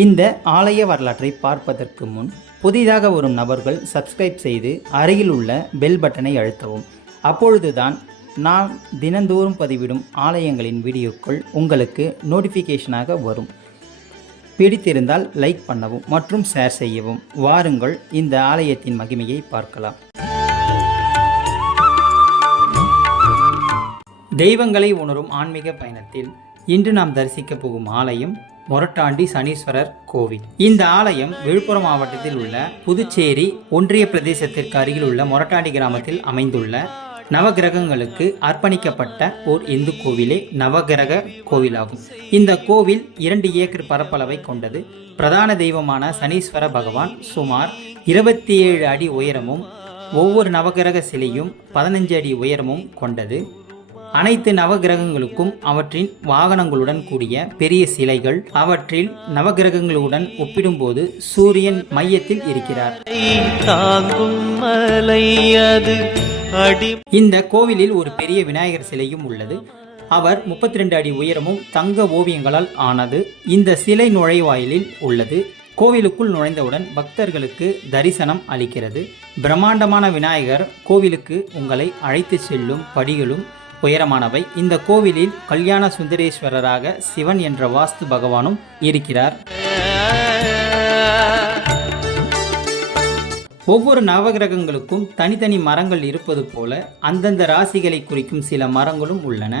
இந்த ஆலய வரலாற்றை பார்ப்பதற்கு முன் புதிதாக வரும் நபர்கள் சப்ஸ்கிரைப் செய்து அருகில் உள்ள பெல் பட்டனை அழுத்தவும். அப்பொழுதுதான் நான் தினந்தோறும் பதிவிடும் ஆலயங்களின் வீடியோக்கள் உங்களுக்கு நோட்டிஃபிகேஷனாக வரும். பிடித்திருந்தால் லைக் பண்ணவும் மற்றும் ஷேர் செய்யவும். வாருங்கள் இந்த ஆலயத்தின் மகிமையை பார்க்கலாம். தெய்வங்களை உணரும் ஆன்மீக பயணத்தில் இன்று நாம் தரிசிக்க போகும் ஆலயம் மொரட்டாண்டி சனீஸ்வரர் கோவில். இந்த ஆலயம் விழுப்புரம் மாவட்டத்தில் உள்ள புதுச்சேரி ஒன்றிய பிரதேசத்திற்கு அருகில் உள்ள மொரட்டாண்டி கிராமத்தில் அமைந்துள்ள நவகிரகங்களுக்கு அர்ப்பணிக்கப்பட்ட ஓர் இந்து கோவிலே நவகிரக கோவிலாகும். இந்த கோவில் 2 ஏக்கர் பரப்பளவை கொண்டது. பிரதான தெய்வமான சனீஸ்வர பகவான் சுமார் 27 அடி உயரமும் ஒவ்வொரு நவகிரக சிலையும் 15 அடி உயரமும் கொண்டது. அனைத்து நவகிரகங்களுக்கும் அவற்றின் வாகனங்களுடன் கூடிய பெரிய சிலைகள். அவற்றில் நவகிரகங்களுடன் ஒப்பிடும்போது சூரியன் மையத்தில் இருக்கிறார். இந்த கோவிலில் ஒரு பெரிய விநாயகர் சிலையும் உள்ளது. அவர் 32 அடி உயரமும் தங்க ஓவியங்களால் ஆனது. இந்த சிலை நுழைவாயிலில் உள்ளது. கோவிலுக்குள் நுழைந்தவுடன் பக்தர்களுக்கு தரிசனம் அளிக்கிறது. பிரம்மாண்டமான விநாயகர் கோவிலுக்கு உங்களை அழைத்து செல்லும் படிகளும் உயரமானவை. இந்த கோவிலில் கல்யாண சுந்தரேஸ்வரராக சிவன் என்ற வாஸ்து பகவானும் இருக்கிறார். ஒவ்வொரு நவகிரகங்களுக்கும் தனித்தனி மரங்கள் இருப்பது போல அந்தந்த ராசிகளை குறிக்கும் சில மரங்களும் உள்ளன.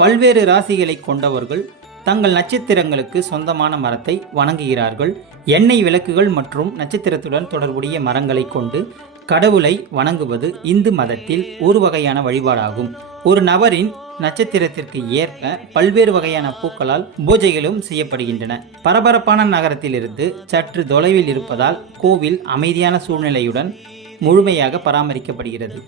பல்வேறு ராசிகளை கொண்டவர்கள் தங்கள் நட்சத்திரங்களுக்கு சொந்தமான மரத்தை வணங்குகிறார்கள். எண்ணெய் விளக்குகள் மற்றும் நட்சத்திரத்துடன் தொடர்புடைய மரங்களை கொண்டு கடவுளை வணங்குவது இந்து மதத்தில் ஒரு வகையான வழிபாடாகும். ஒரு நபரின் நட்சத்திரத்திற்கு ஏற்ப பல்வேறு வகையான பூக்களால் பூஜைகளும் செய்யப்படுகின்றன. பரபரப்பான நகரத்திலிருந்து சற்று தொலைவில் இருப்பதால் கோவில் அமைதியான சூழ்நிலையுடன் முழுமையாக பராமரிக்கப்படுகிறது.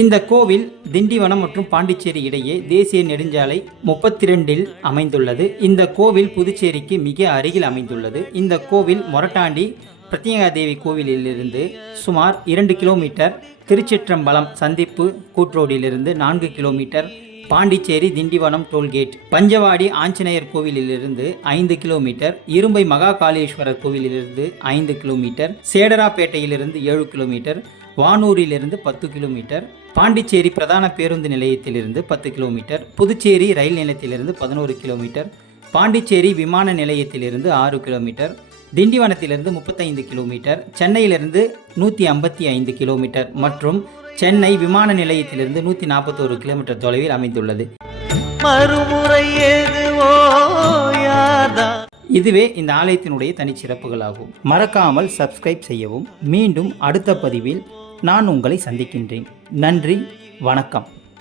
இந்த கோவில் திண்டிவனம் மற்றும் பாண்டிச்சேரி இடையே தேசிய நெடுஞ்சாலை 32 அமைந்துள்ளது. இந்த கோவில் புதுச்சேரிக்கு மிக அருகில் அமைந்துள்ளது. இந்த கோவில் மொரட்டாண்டி பிரத்யேகாதேவி கோவிலிலிருந்து சுமார் 2 கிலோமீட்டர், திருச்சிற்றம்பலம் சந்திப்பு கூட்ரோடிலிருந்து 4 கிலோமீட்டர், பாண்டிச்சேரி திண்டிவனம் டோல்கேட், பஞ்சவாடி ஆஞ்சநேயர் கோவிலிலிருந்து 5 கிலோமீட்டர், இரும்பை மகா காளீஸ்வரர் கோவிலிலிருந்து 5 கிலோமீட்டர், சேடராப்பேட்டையிலிருந்து 7 கிலோமீட்டர், வானூரிலிருந்து 10 கிலோமீட்டர், பாண்டிச்சேரி பிரதான பேருந்து நிலையத்திலிருந்து 10 கிலோமீட்டர், புதுச்சேரி ரயில் நிலையத்திலிருந்து 11 கிலோமீட்டர், பாண்டிச்சேரி விமான நிலையத்திலிருந்து 6 கிலோமீட்டர், திண்டிவனத்திலிருந்து 35 கிலோமீட்டர், சென்னையிலிருந்து 155 கிலோமீட்டர் மற்றும் சென்னை விமான நிலையத்திலிருந்து 141 கிலோமீட்டர் தொலைவில் அமைந்துள்ளது. இதுவே இந்த ஆலயத்தினுடைய தனிச்சிறப்புகளாகும். மறக்காமல் சப்ஸ்கிரைப் செய்யவும். மீண்டும் அடுத்த பதிவில் நான் உங்களை சந்திக்கின்றேன். நன்றி, வணக்கம்.